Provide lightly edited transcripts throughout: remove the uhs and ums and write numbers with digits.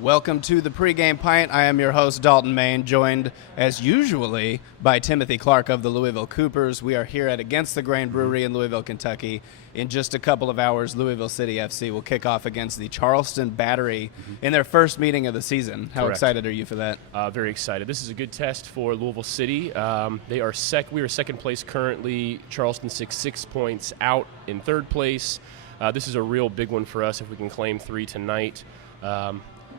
Welcome to the Pregame Pint. I am your host, Dalton Main, joined, as usually, by Timothy Clark of the Louisville Coopers. We are here at Against the Grain Brewery in Louisville, Kentucky. In just a couple of hours, Louisville City FC will kick off against the Charleston Battery in their first meeting of the season. How excited are you for that? Very excited. This is a good test for Louisville City. We are second place currently. Charleston 6 points out in third place. This is a real big one for us if we can claim 3 tonight.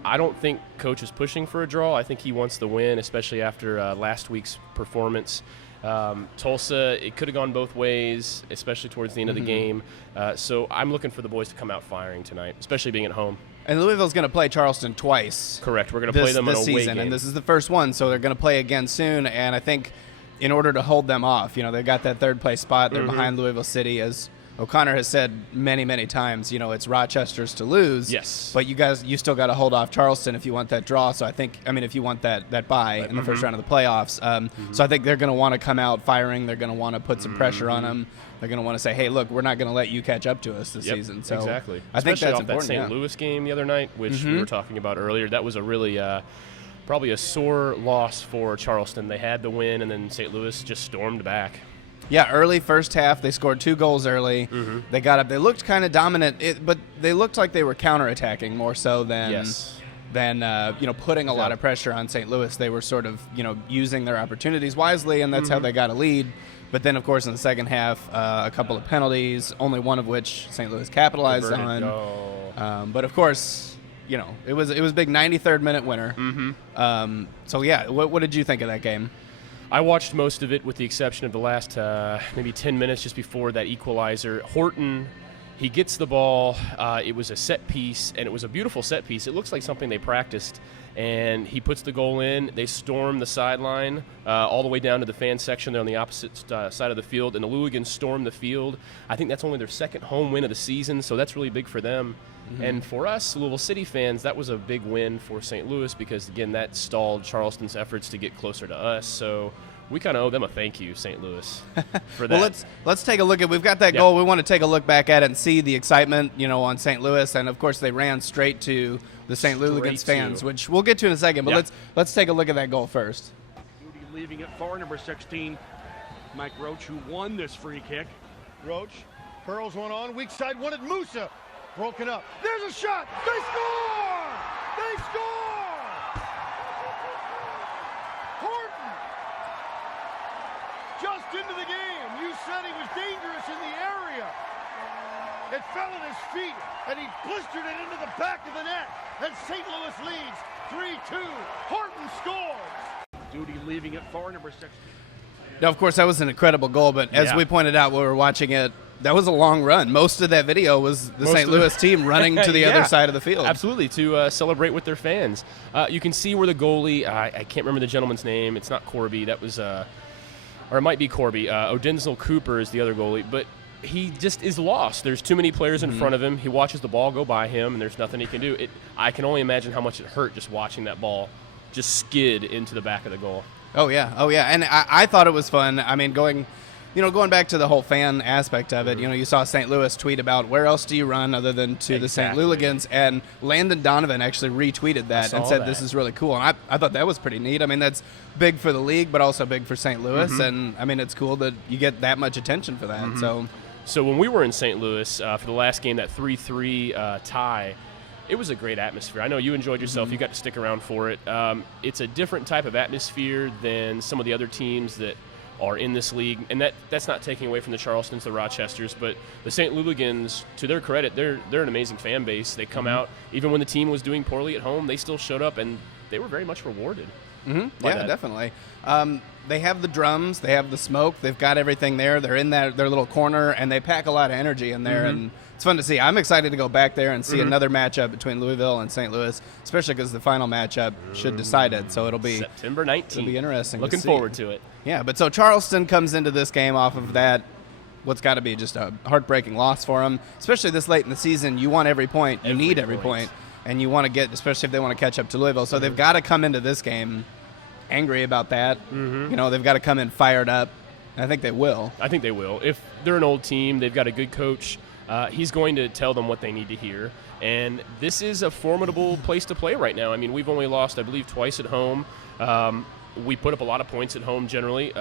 I don't think Coach is pushing for a draw. I think he wants the win, especially after last week's performance. Tulsa, it could have gone both ways, especially towards the end of the game. So I'm looking for the boys to come out firing tonight, especially being at home. And Louisville's going to play Charleston twice. Correct. We're going to play them this in a away season, game. and this is the first one, so they're going to play again soon. And I think in order to hold them off, they've got that third place spot. They're behind Louisville City, as O'Connor has said many, many times, it's Rochester's to lose. Yes. But you still got to hold off Charleston if you want that draw. So if you want that bye in the first round of the playoffs. So I think they're going to want to come out firing. They're going to want to put some pressure on them. They're going to want to say, hey, look, we're not going to let you catch up to us this season. So exactly. I think that's off important. That St. Louis game the other night, which we were talking about earlier, that was a really probably a sore loss for Charleston. They had the win, and then St. Louis just stormed back. Yeah, early first half, they scored 2 goals early. They got up. They looked kind of dominant, but they looked like they were counterattacking more so than putting a lot of pressure on St. Louis. They were sort of using their opportunities wisely, and that's how they got a lead. But then, of course, in the second half, a couple of penalties, only one of which St. Louis capitalized on. But of course, it was a big 93rd minute winner. What did you think of that game? I watched most of it with the exception of the last maybe 10 minutes just before that equalizer. Horton, he gets the ball. It was a set piece, and it was a beautiful set piece. It looks like something they practiced, and he puts the goal in. They storm the sideline all the way down to the fan section. They're on the opposite side of the field, and the Louligans storm the field. I think that's only their second home win of the season, so that's really big for them. And for us, Louisville City fans, that was a big win for St. Louis because, again, that stalled Charleston's efforts to get closer to us. So we kind of owe them a thank you, St. Louis, for that. Well, let's take a look at. We've got that goal. We want to take a look back at it and see the excitement, on St. Louis, and of course they ran straight to the St. Louis fans, which we'll get to in a second. But let's take a look at that goal first. Duty leaving it for number 16, Mike Roach, who won this free kick. Roach curls one on, weak side, wanted Musa. Broken up. There's a shot. They score! They score! Horton just into the game. You said he was dangerous in the area. It fell at his feet, and he blistered it into the back of the net. And St. Louis leads 3-2. Horton scores. Duty leaving it for number 16. Now, of course, that was an incredible goal, but as we pointed out while we were watching it, that was a long run. Most of that video was the St. Louis team running to the other side of the field. Absolutely, to celebrate with their fans. You can see where the goalie, I can't remember the gentleman's name. It's not Corby. That was, or it might be Corby. Aodhan Cooper is the other goalie, but he just is lost. There's too many players in front of him. He watches the ball go by him, and there's nothing he can do. I can only imagine how much it hurt just watching that ball just skid into the back of the goal. Oh, yeah. And I thought it was fun. I mean, going back to the whole fan aspect of it, you saw St. Louis tweet about where else do you run other than to the St. Louligans, and Landon Donovan actually retweeted that and said this is really cool. And I thought that was pretty neat. I mean, that's big for the league, but also big for St. Louis. And, I mean, it's cool that you get that much attention for that. So when we were in St. Louis for the last game, that 3-3 tie, it was a great atmosphere. I know you enjoyed yourself. You got to stick around for it. It's a different type of atmosphere than some of the other teams that are in this league, and that's not taking away from the Charlestons, the Rochesters, but the St. Louligans, to their credit, they're an amazing fan base. They come out, even when the team was doing poorly at home, they still showed up, and they were very much rewarded. Yeah, definitely. They have the drums, they have the smoke, they've got everything there. They're in their little corner, and they pack a lot of energy in there, and it's fun to see. I'm excited to go back there and see another matchup between Louisville and St. Louis, especially because the final matchup should decide it. So it'll be September 19th. It'll be interesting. Looking forward to it. Yeah, but so Charleston comes into this game off of that, what's got to be just a heartbreaking loss for them, especially this late in the season. You want every point. You need every point, and you want to get, especially if they want to catch up to Louisville. So they've got to come into this game angry about that. They've got to come in fired up. I think they will. I think they will. If they're an old team, they've got a good coach. He's going to tell them what they need to hear. And this is a formidable place to play right now. I mean, we've only lost, I believe, twice at home. We put up a lot of points at home generally,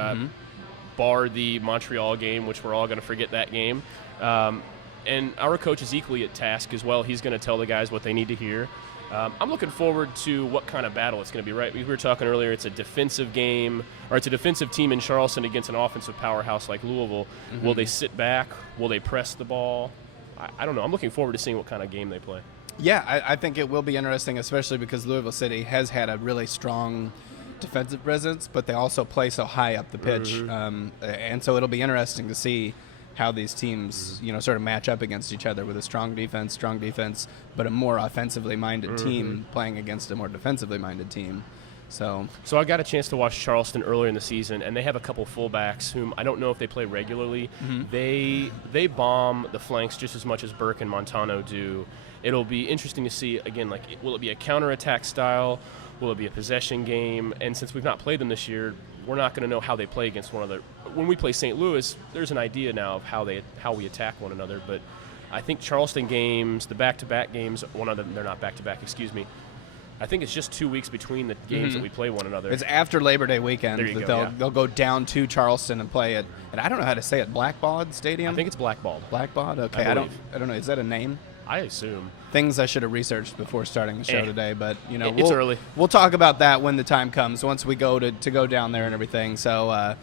bar the Montreal game, which we're all going to forget that game. And our coach is equally at task as well. He's going to tell the guys what they need to hear. I'm looking forward to what kind of battle it's going to be, right? We were talking earlier, it's a defensive game, or it's a defensive team in Charleston against an offensive powerhouse like Louisville. Mm-hmm. Will they sit back? Will they press the ball? I don't know. I'm looking forward to seeing what kind of game they play. Yeah, I think it will be interesting, especially because Louisville City has had a really strong defensive presence, but they also play so high up the pitch. Mm-hmm. And so it'll be interesting to see how these teams, sort of match up against each other with a strong defense, but a more offensively minded team playing against a more defensively minded team. So I got a chance to watch Charleston earlier in the season, and they have a couple fullbacks whom I don't know if they play regularly. Mm-hmm. They bomb the flanks just as much as Burke and Montano do. It'll be interesting to see, again, will it be a counterattack style? Will it be a possession game? And since we've not played them this year, we're not going to know how they play against one another. When we play St. Louis, there's an idea now of how we attack one another. But I think Charleston games, the back-to-back games, one of them, they're not back-to-back, excuse me. I think it's just 2 weeks between the games that we play one another. It's after Labor Day weekend that they'll go down to Charleston and play it. And I don't know how to say it, Blackbaud Stadium? I think it's Blackbaud. Blackbaud? Okay, I don't know. Is that a name? I assume. Things I should have researched before starting the show today, but it's early. We'll talk about that when the time comes, once we go to go down there and everything. So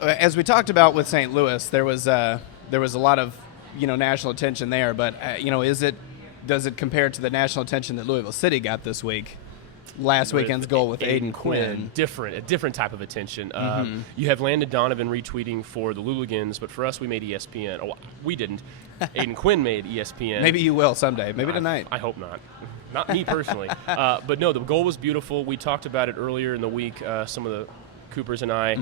as we talked about with St. Louis, there was a lot of national attention there, but does it compare to the national attention that Louisville City got this week? Last weekend's goal with Aodhan Quinn. A different type of attention. You have Landon Donovan retweeting for the Louligans, but for us, we made ESPN. Oh, we didn't. Aodhan Quinn made ESPN. Maybe you will someday. Maybe tonight. I hope not. Not me personally. But no, the goal was beautiful. We talked about it earlier in the week, some of the Coopers and I.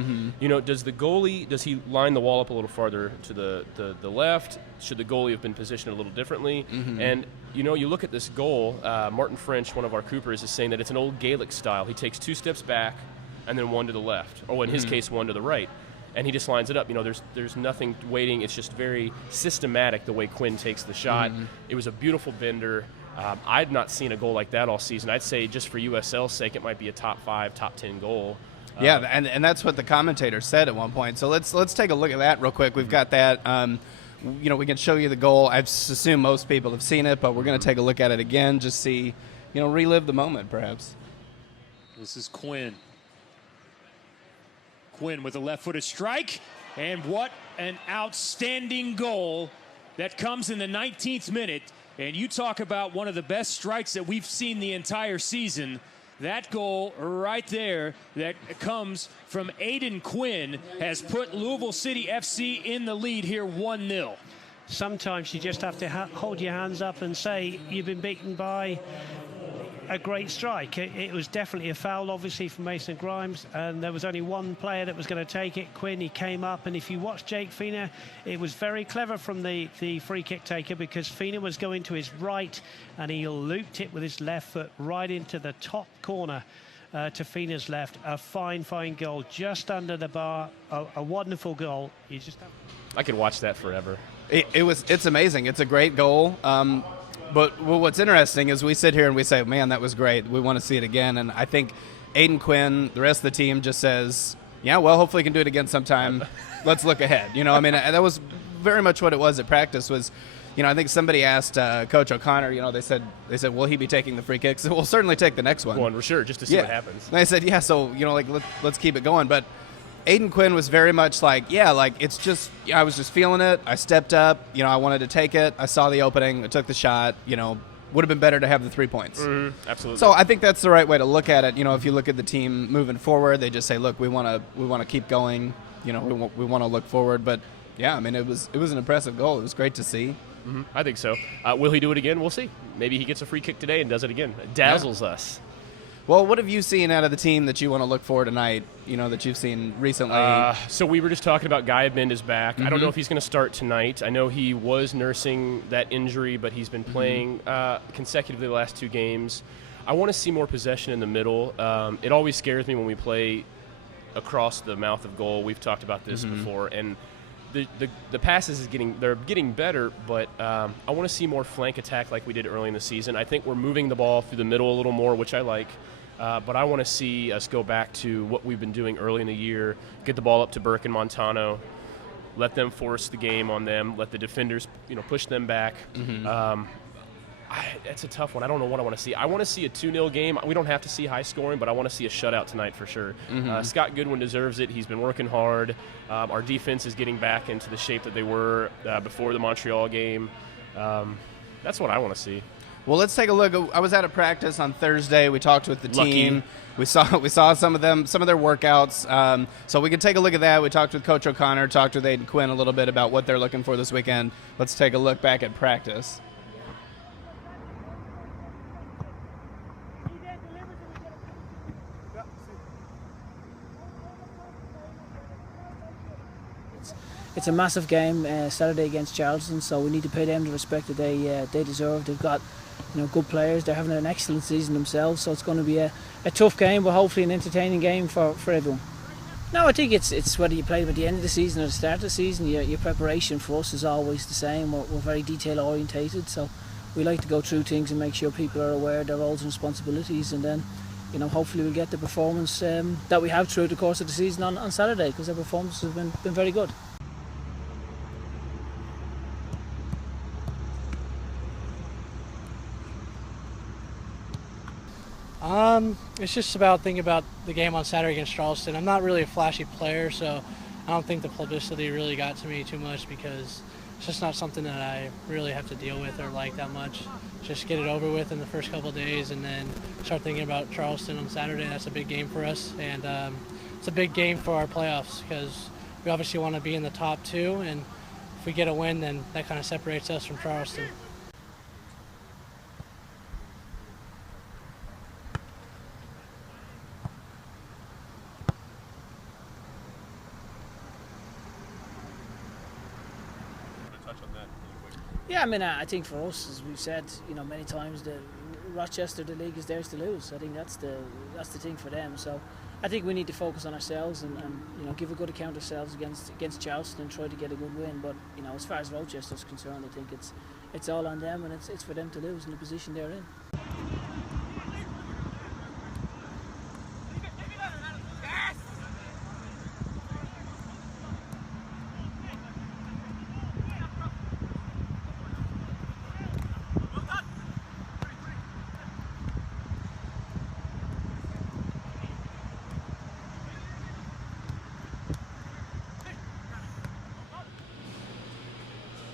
Does the goalie, does he line the wall up a little farther to the left? Should the goalie have been positioned a little differently? And you look at this goal, Martin French, one of our Coopers, is saying that it's an old Gaelic style. He takes 2 steps back and then 1 to the left, or in his case, 1 to the right. And he just lines it up. There's nothing waiting. It's just very systematic the way Quinn takes the shot. It was a beautiful bender. I'd not seen a goal like that all season. I'd say just for USL's sake, it might be a top 5, top 10 goal. Yeah, and that's what the commentator said at one point. So let's take a look at that real quick. We've got that. We can show you the goal. I assume most people have seen it, but we're going to take a look at it again, just see, relive the moment perhaps. This is Quinn. Quinn with a left-footed strike, and what an outstanding goal that comes in the 19th minute. And you talk about one of the best strikes that we've seen the entire season. That goal right there that comes from Aodhan Quinn has put Louisville City FC in the lead here 1-0. Sometimes you just have to hold your hands up and say you've been beaten by a great strike. It was definitely a foul, obviously, from Mason Grimes, and there was only one player that was going to take it, Quinn. He came up, and if you watch Jake Fina, it was very clever from the free kick taker, because Fina was going to his right, and he looped it with his left foot right into the top corner to Fina's left. A fine goal, just under the bar. A wonderful goal. I could watch that forever. It's amazing. It's a great goal. But what's interesting is we sit here and we say, man, that was great. We want to see it again. And I think Aodhan Quinn, the rest of the team just says, yeah, well, hopefully we can do it again sometime. Let's look ahead. That was very much what it was at practice was, I think somebody asked Coach O'Connor, they said, will he be taking the free kicks? We'll certainly take the next one. One for sure, just to see what happens. And I said, yeah, so, let's keep it going. But Aodhan Quinn was very much it's just, I was just feeling it. I stepped up, I wanted to take it. I saw the opening. I took the shot, would have been better to have the 3 points. Absolutely. So I think that's the right way to look at it. If you look at the team moving forward, they just say, look, we want to keep going. We want to look forward. But yeah, it was an impressive goal. It was great to see. I think so. Will he do it again? We'll see. Maybe he gets a free kick today and does it again. It dazzles us. Well, what have you seen out of the team that you want to look for tonight, that you've seen recently? So we were just talking about Guy Bend is back. I don't know if he's going to start tonight. I know he was nursing that injury, but he's been playing consecutively the last 2 games. I want to see more possession in the middle. It always scares me when we play across the mouth of goal. We've talked about this before. And the passes they're getting better, but I want to see more flank attack like we did early in the season. I think we're moving the ball through the middle a little more, which I like. But I want to see us go back to what we've been doing early in the year, get the ball up to Burke and Montano, let them force the game on them, let the defenders push them back. That's a tough one. I don't know what I want to see. I want to see a 2-0 game. We don't have to see high scoring, but I want to see a shutout tonight for sure. Scott Goodwin deserves it. He's been working hard. Our defense is getting back into the shape that they were before the Montreal game. That's what I want to see. Well, let's take a look. I was at a practice on Thursday. We talked with the team. We saw some of their workouts. So we can take a look at that. We talked with Coach O'Connor, talked with Aodhan Quinn a little bit about what they're looking for this weekend. Let's take a look back at practice. It's a massive game Saturday against Charleston, so we need to pay them the respect that they deserve. They've got good players. They're having an excellent season themselves, so it's going to be a tough game, but hopefully an entertaining game for everyone. No, I think it's whether you play them at the end of the season or the start of the season. Your preparation for us is always the same. We're very detail orientated, so we like to go through things and make sure people are aware of their roles and responsibilities, and then hopefully we'll get the performance that we have throughout the course of the season on Saturday, because their performances have been very good. It's just thinking about the game on Saturday against Charleston. I'm not really a flashy player, so I don't think the publicity really got to me too much, because it's just not something that I really have to deal with or like that much. Just get it over with in the first couple of days and then start thinking about Charleston on Saturday. That's a big game for us, and it's a big game for our playoffs, because we obviously want to be in the top 2, and if we get a win, then that kind of separates us from Charleston. Yeah, I think for us, as we've said, many times, Rochester, the league is theirs to lose. I think that's the thing for them. So I think we need to focus on ourselves and give a good account of ourselves against Charleston and try to get a good win. But as far as Rochester's concerned, I think it's all on them, and it's for them to lose in the position they're in.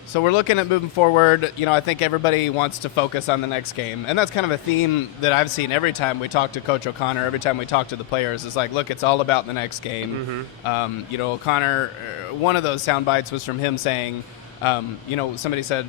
So we're looking at moving forward. I think everybody wants to focus on the next game. And that's kind of a theme that I've seen every time we talk to Coach O'Connor, every time we talk to the players. It's like, look, it's all about the next game. O'Connor, one of those sound bites was from him saying, somebody said,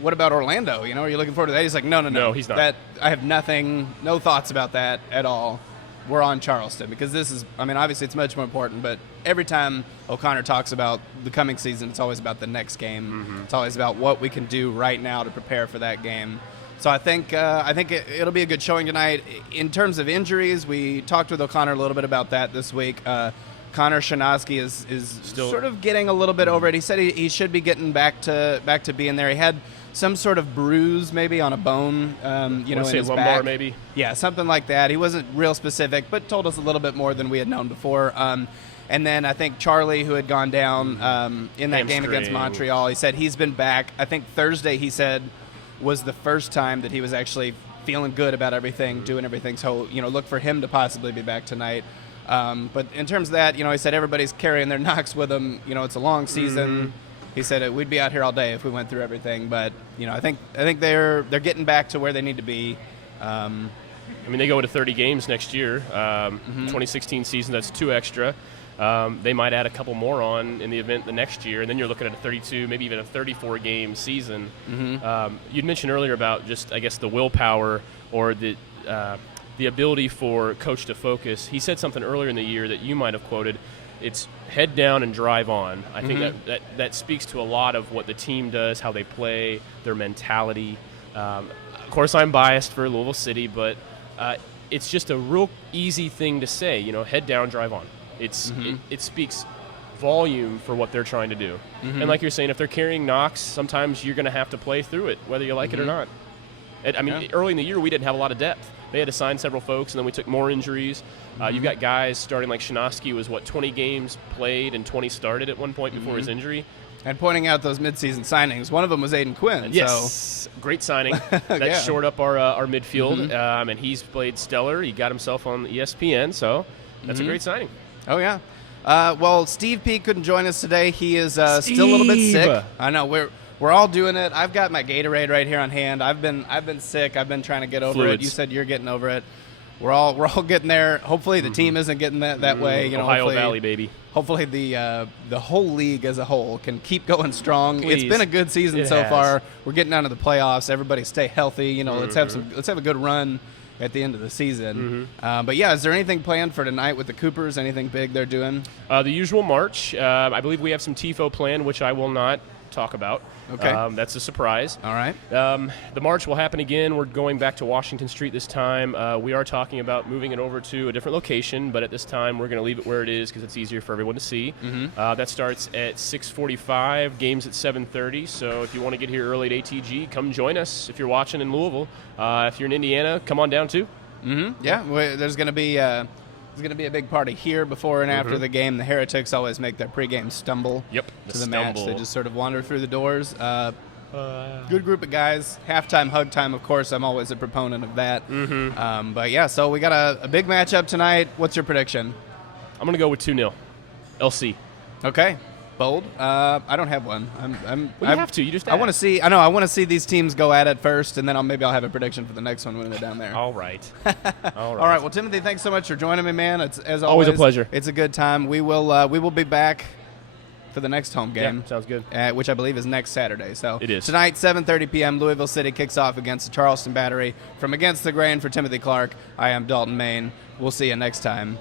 what about Orlando? Are you looking forward to that? He's like, no. No, he's not. That, I have no thoughts about that at all. We're on Charleston, because this is, obviously it's much more important, but every time O'Connor talks about the coming season, it's always about the next game. It's always about what we can do right now to prepare for that game. So I think it'll be a good showing tonight. In terms of injuries, we talked with O'Connor a little bit about that this week. Connor Shanoski is still sort of getting a little bit over it. He said he should be getting back to being there. He had some sort of bruise maybe on a bone, in his lumbar back. maybe. Yeah, something like that. He wasn't real specific, but told us a little bit more than we had known before. And then I think Charlie, who had gone down in that game against Montreal, he said he's been back. I think Thursday, he said, was the first time that he was actually feeling good about everything, doing everything. So, look for him to possibly be back tonight. But in terms of that, he said everybody's carrying their knocks with them. It's a long season. He said we'd be out here all day if we went through everything. But, I think they're getting back to where they need to be. They go into 30 games next year. 2016 season, that's 2 extra. They might add a couple more on in the event the next year, and then you're looking at a 32, maybe even a 34-game season. You'd mentioned earlier about just, I guess, the willpower or the ability for coach to focus. He said something earlier in the year that you might have quoted. It's head down and drive on. I think that speaks to a lot of what the team does, how they play, their mentality. Of course, I'm biased for Louisville City, but it's just a real easy thing to say, head down, drive on. It speaks volume for what they're trying to do. Mm-hmm. And like you're saying, if they're carrying knocks, sometimes you're going to have to play through it, whether you like it or not. Early in the year, we didn't have a lot of depth. They had to sign several folks, and then we took more injuries. You've got guys starting like Shinosky was, 20 games played and 20 started at one point before his injury. And pointing out those midseason signings, one of them was Aodhan Quinn. Yes, so. Great signing. That shored up our midfield, and he's played stellar. He got himself on ESPN, so that's a great signing. Oh, yeah. Well, Steve P. couldn't join us today. He is still a little bit sick. I know, we're all doing it. I've got my Gatorade right here on hand. I've been sick. I've been trying to get over it. You said you're getting over it. We're all getting there. Hopefully the team isn't getting that way. You know, Ohio Valley, baby. Hopefully the whole league as a whole can keep going strong. Please. It's been a good season so far. We're getting down to the playoffs. Everybody stay healthy. You know, let's have a good run at the end of the season. But yeah, is there anything planned for tonight with the Coopers? Anything big they're doing? The usual march. I believe we have some TIFO planned, which I will not talk about. Okay. That's a surprise. All right. The march will happen again. We're going back to Washington Street this time. We are talking about moving it over to a different location, but at this time we're going to leave it where it is because it's easier for everyone to see. That starts at 6:45, games at 7:30. So if you want to get here early at ATG, come join us. If you're watching in Louisville, if you're in Indiana, come on down too. Yeah, there's going to be a big party here before and after the game. The Heretics always make their pregame stumble to the match. They just sort of wander through the doors. Good group of guys. Halftime, hug time, of course. I'm always a proponent of that. But yeah, so we got a big matchup tonight. What's your prediction? I'm going to go with 2-0. LC. Okay. Bold. I don't have one. You have to. You just I want to see. I know. I want to see these teams go at it first, and then maybe I'll have a prediction for the next one when they're down there. All right. All right. Well, Timothy, thanks so much for joining me, man. It's as always a pleasure. It's a good time. We will be back for the next home game. Yeah, sounds good. Which I believe is next Saturday. So it is tonight, 7:30 p.m. Louisville City kicks off against the Charleston Battery. From Against the Grain for Timothy Clark, I am Dalton Main. We'll see you next time.